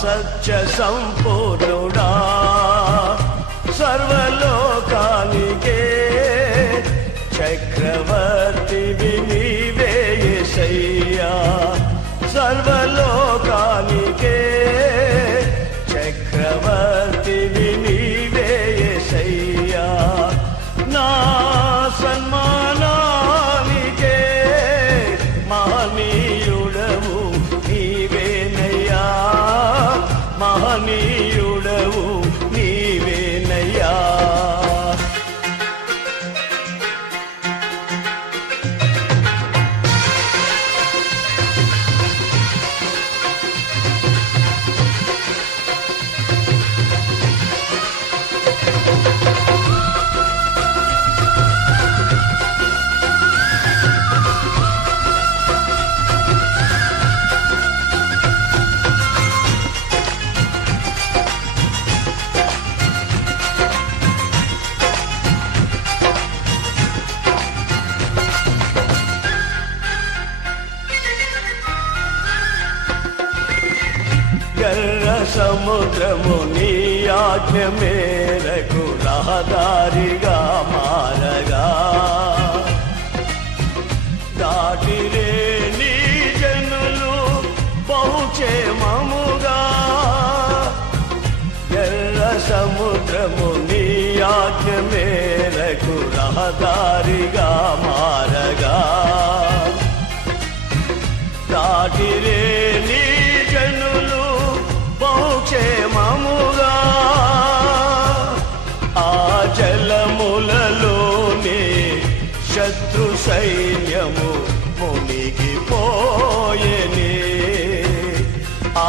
సత్య సంపూర్ణుడా సర్వలోకానికే చక్రవర్తి సముద్రము నీ ఆజ్ఞ మేరకు రహదారిగా మారగా. దాటిరే నీ జనులు బహుక్షేమముగా. ఎర్ర సముద్రము నీ ఆజ్ఞ మేరకు రహదారిగా మార శత్రు సైన్యము మునిగిపోయెనే. ఆ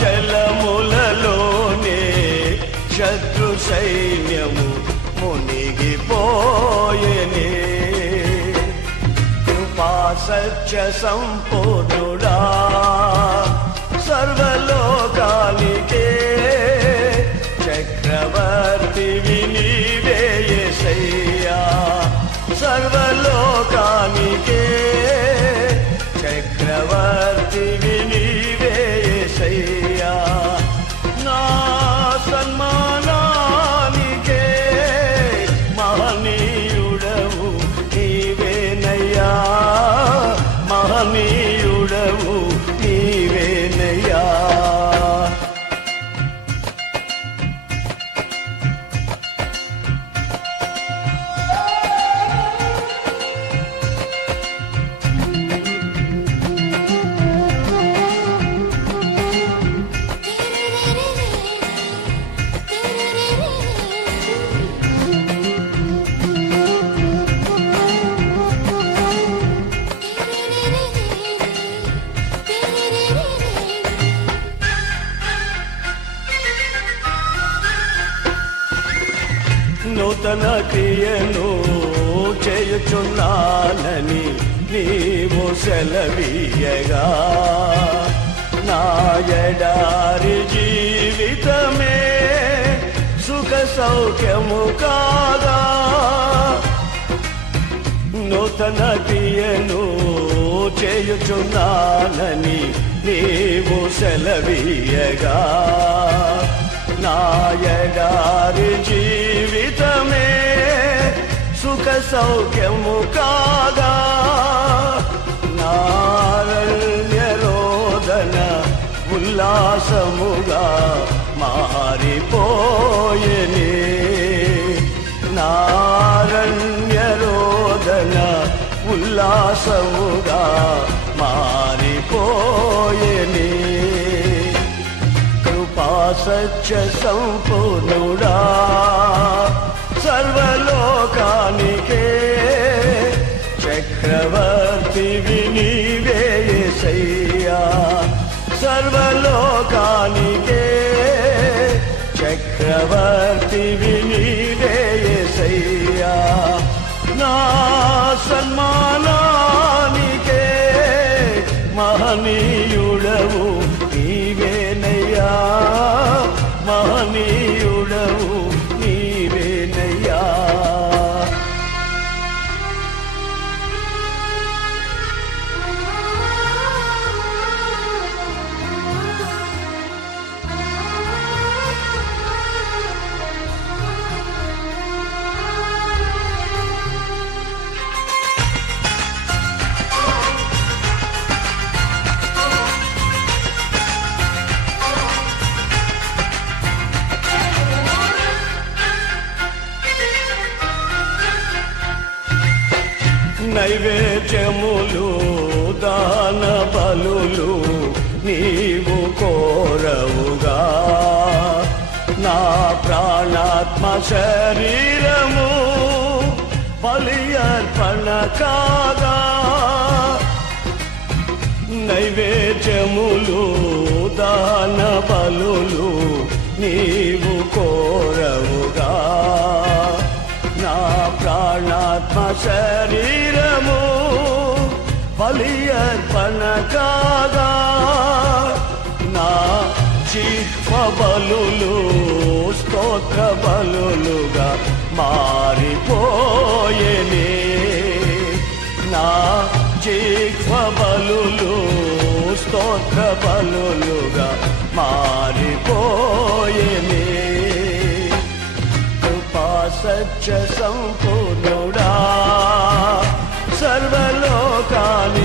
జలములలోనే శత్రు సైన్యము మునిగిపోయెనే. కృపా సత్య సంపూర్ణుడా చక్రవర్తి వినివేయసయ్యా నా సన్మానానికే మహనీయుడవు నీవేనయ్యా. మహనీయుడవు నీవేనయ్యా. నూతన క్రియను చేయుచున్నానని నీవు సెలవీయగా. నా ఎడారి జీవితమే సుఖ సౌఖ్యము కాదా? నూతన క్రియను చేయుచున్నానని నీవు సెలవీయగా. నాయగారి జీవితమే సుఖ సౌఖ్యము కాగా నారణ్యరోదన ఉల్లాసముగా మారిపోయనే. నారణ్యరోదన ఉల్లాసముగా మారి సత్య సంపూర్ణుడా సర్వలోకానికే చక్రవర్తి వినివేసయ్యా సర్వలోకానికే చక్రవర్తి శరీరము బలి అర్పణ కాగా నైవేద్యములు దాన బలులు నీవు కోరవుగా. నా ప్రాణాత్మ శరీరము బలి అర్పణ కాగా నా జీవ బలులు స్తోత్ర బలులుగా మారిపోయేనే. నా జీవ బలులు స్తోత్ర బలులుగా మారిపోయేనే. కృపా సత్య సంపూర్ణుడా సర్వలోకాని